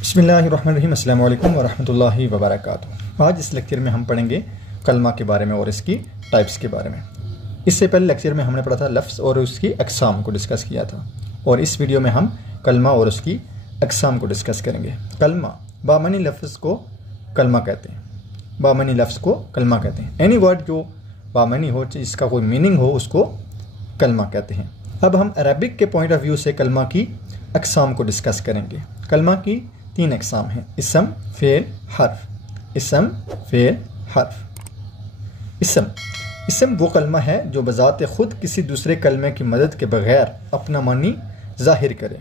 बिस्मिल्लाहिर्रहमानिर्रहीम। अस्सलामु अलैकुम वरहमतुल्लाहि वबरकातुहू। आज इस लेक्चर में हम पढ़ेंगे कलमा के बारे में और इसकी टाइप्स के बारे में। इससे पहले लेक्चर में हमने पढ़ा था लफ्ज़ और उसकी अक़साम को डिस्कस किया था, और इस वीडियो में हम कलमा और उसकी अक़साम को डिस्कस करेंगे। कलमा, बामनी लफ्ज़ को कलमा कहते हैं। बामनी लफ्ज़ को कलमा कहते हैं। एनी वर्ड जो बामनी हो, जिसका कोई मीनिंग हो, उसको कलमा कहते हैं। अब हम अरबिक के पॉइंट ऑफ व्यू से कलमा की अक़साम को डिस्कस करेंगे। कलमा की 3 अक़साम हैं: इसम, फ़ेल, हर्फ। इसम, फ़ेल, हर्फ। इसम वो कलमा है जो बज़ात ख़ुद किसी दूसरे कलमे की मदद के बग़ैर अपना मानी ज़ाहिर करे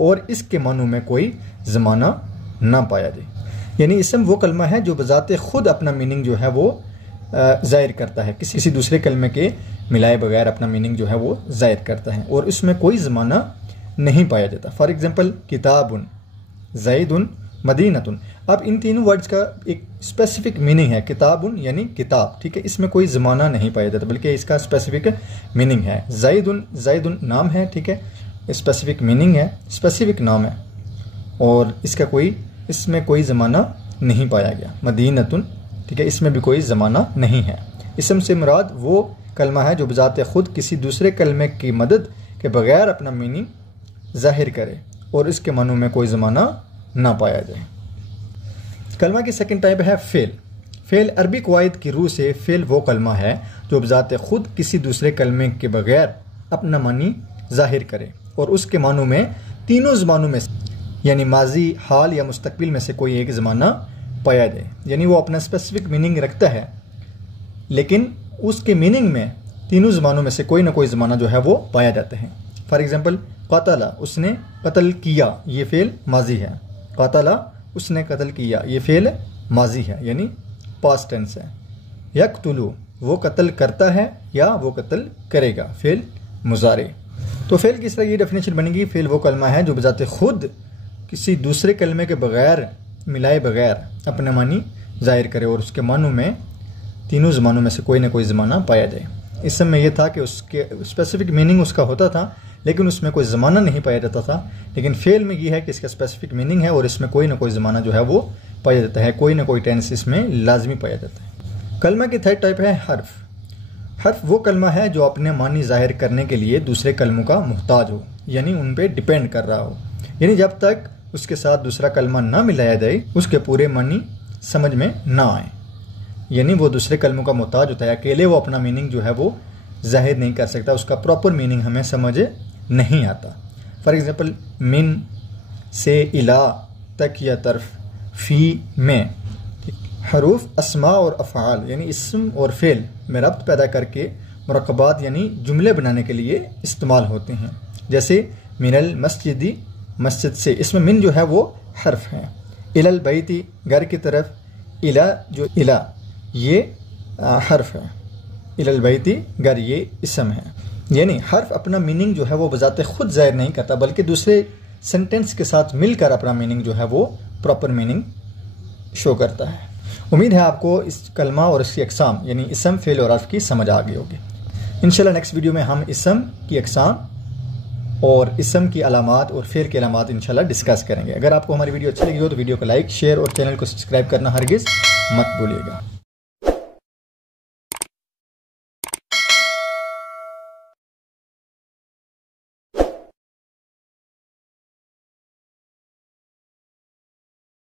और इसके मानों में कोई ज़माना ना पाया जाए। यानी इसम वो कलमा है जो बज़ात ख़ुद अपना मीनिंग जो है वो ज़ाहिर करता है, किसी दूसरे कलमे के मिलाए बगैर अपना मीनिंग जो है वो ज़ाहिर करता है और इसमें कोई ज़माना नहीं पाया जाता। फॉर एग्ज़ाम्पल, किताबुन, ज़ैदुन, मदीनतुन। अब इन तीनों वर्ड्स का एक स्पेसिफिक मीनिंग है। किताबुन यानी किताब, ठीक है, इसमें कोई ज़माना नहीं पाया जाता बल्कि इसका स्पेसिफिक मीनिंग है। ज़ैदुन नाम है, ठीक है, स्पेसिफिक मीनिंग है, स्पेसिफिक नाम है और इसमें कोई ज़माना नहीं पाया गया। मदीनतुन, ठीक है, इसमें भी कोई ज़माना नहीं है। इसम से मुराद वो कलमा है जो बज़ात ख़ुद किसी दूसरे कलमे की मदद के बग़ैर अपना मीनिंग ज़ाहिर करे और इसके मानों में कोई ज़माना ना पाया जाए। कलमा की सेकंड टाइप है फ़ेल। फ़ेल अरबी क़वाइद की रूह से फ़ेल वो कलमा है जो बज़ात ख़ुद किसी दूसरे कलमे के बग़ैर अपना मानी ज़ाहिर करे और उसके मानों में तीनों ज़मानों में यानी माजी, हाल या मुस्तक़बिल में से कोई एक ज़माना पाया जाए। यानी वो अपना स्पेसिफिक मीनिंग रखता है लेकिन उसके मीनिंग में तीनों ज़मानों में से कोई ना कोई ज़माना जो है वो पाया जाता है। फॉर एग्ज़ाम्पल, क़तला, उसने कत्ल किया, ये फ़ेल माजी है। क़तला, उसने कत्ल किया, ये फ़ेल माजी है यानी पास्ट टेंस है। यक़्तुलु, वो कत्ल करता है या वो कत्ल करेगा, फ़ेल मुज़ारे। तो फ़ेल की इस तरह ये डेफिनेशन बनेगी, फ़ेल वो कलमा है जो बज़ात ख़ुद किसी दूसरे कलमे के बग़ैर मिलाए बग़ैर अपना मानी ज़ाहिर करे और उसके मानों में तीनों ज़मानों में से कोई ना कोई ज़माना पाया जाए। इस समय यह था कि उसके स्पेसिफिक मीनिंग उसका होता था लेकिन उसमें कोई ज़माना नहीं पाया जाता था। लेकिन फ़ेल में यह है कि इसका स्पेसिफिक मीनिंग है और इसमें कोई ना कोई ज़माना जो है वो पाया जाता है, कोई ना कोई टेंस इसमें लाजमी पाया जाता है। कलमा की थर्ड टाइप है हर्फ। हर्फ वो कलमा है जो अपने मानी ज़ाहिर करने के लिए दूसरे कलमों का मुहताज हो, यानी उन पर डिपेंड कर रहा हो। यानी जब तक उसके साथ दूसरा कलमा ना मिलाया जाए उसके पूरे मानी समझ में ना आए, यानी वो दूसरे कलमों का मुहताज होता है। अकेले वो अपना मीनिंग जो है वो ज़ाहिर नहीं कर सकता, उसका प्रॉपर मीनिंग हमें समझ नहीं आता। फॉर एग्ज़ाम्पल, मिन, से, इला, तक या तरफ, फ़ी, में। हरूफ अस्मा और अफ़आल यानी इस्म और फ़ेल में रब्त पैदा करके मुरक्कबात यानी जुमले बनाने के लिए इस्तेमाल होते हैं। जैसे मिनल मस्जिदी, मस्जिद से, इसमें मिन जो है वो हर्फ है। इलल बैती, घर की तरफ, इला जो इला ये हर्फ है। इलल बैती, घर, ये इसम है। यानी हर्फ अपना मीनिंग जो है वो बज़ाते ख़ुद ज़ाहिर नहीं करता बल्कि दूसरे सेंटेंस के साथ मिलकर अपना मीनिंग जो है वो प्रॉपर मीनिंग शो करता है। उम्मीद है आपको इस कलमा और इसकी अक़साम यानी इसम, फ़ेल और हर्फ की समझ आ गई होगी। इंशाल्लाह नेक्स्ट वीडियो में हम इसम की अक़साम और इसम की अलामात और फ़ेल की अलामात इंशाल्लाह डिस्कस करेंगे। अगर आपको हमारी वीडियो अच्छी लगी हो तो वीडियो को लाइक, शेयर और चैनल को सब्सक्राइब करना हरगिज़ मत भूलिएगा।